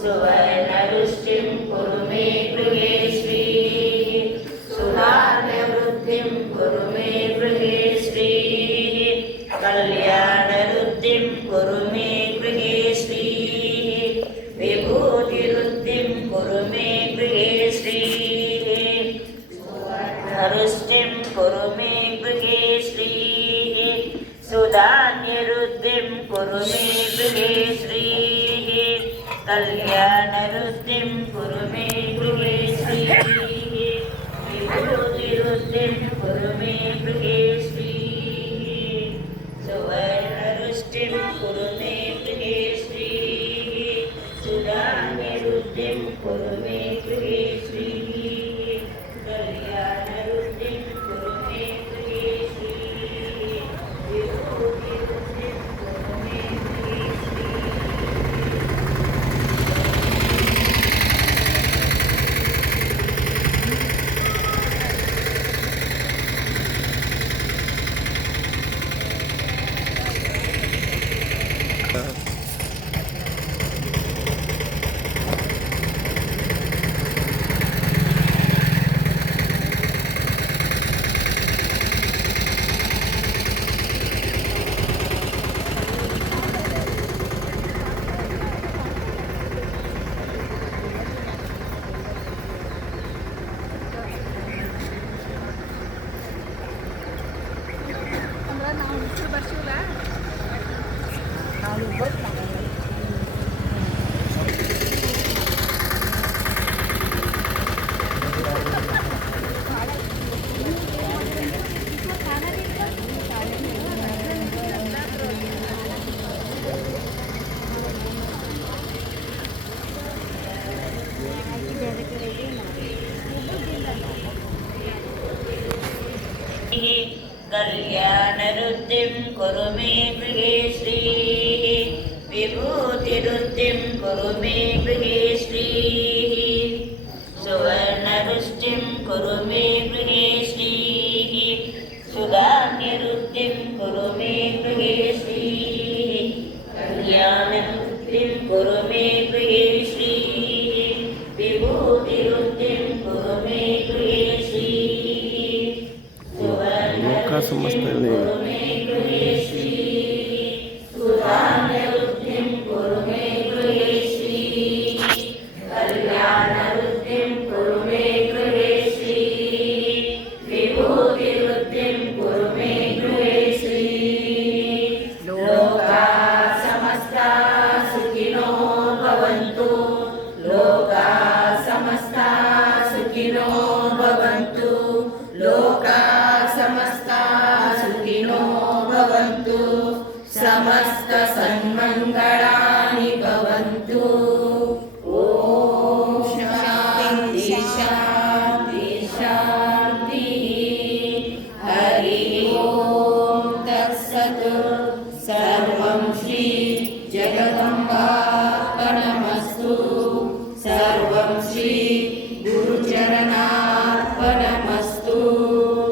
सुवर्णरुष्टिं कुरु मे गृहे श्रीः सुधान्यवृद्धिं कुरु मे गृहे श्रीः कल्याणवृद्धिं कुरु मे गृहे श्रीः विभूतिवृद्धिं कुरु मे गृहे श्रीः सुवर्णरुष्टिं कुरु मे गृहे श्रीः सुधान्यवृद्धिं कुरु मे गृहे श्रीः कल्याणवृद्धिं कुरु मे गृहे श्रीः विभूतिवृद्धिं कुरु मे गृहे श्रीः सुवर्णरुष्टिं कुरु मे गृहे श्रीः सुधान्यवृद्धिं कुरु मे गृहे श्रीः कल्याणवृद्धिं कुरु मे गृहे श्रीः विभूतिवृद्धिं कुरु मे गृहे कल्याणवृद्धिं कुरु मे गृहे श्रीः विभूतिवृद्धिं कुरु मे गृहे श्रीः सुवर्णरुष्टिं कुरु मे गृहे श्रीः सुधान्यवृद्धिं कुरु मे गृहे श्रीः कल्याणवृद्धिं कुरु मे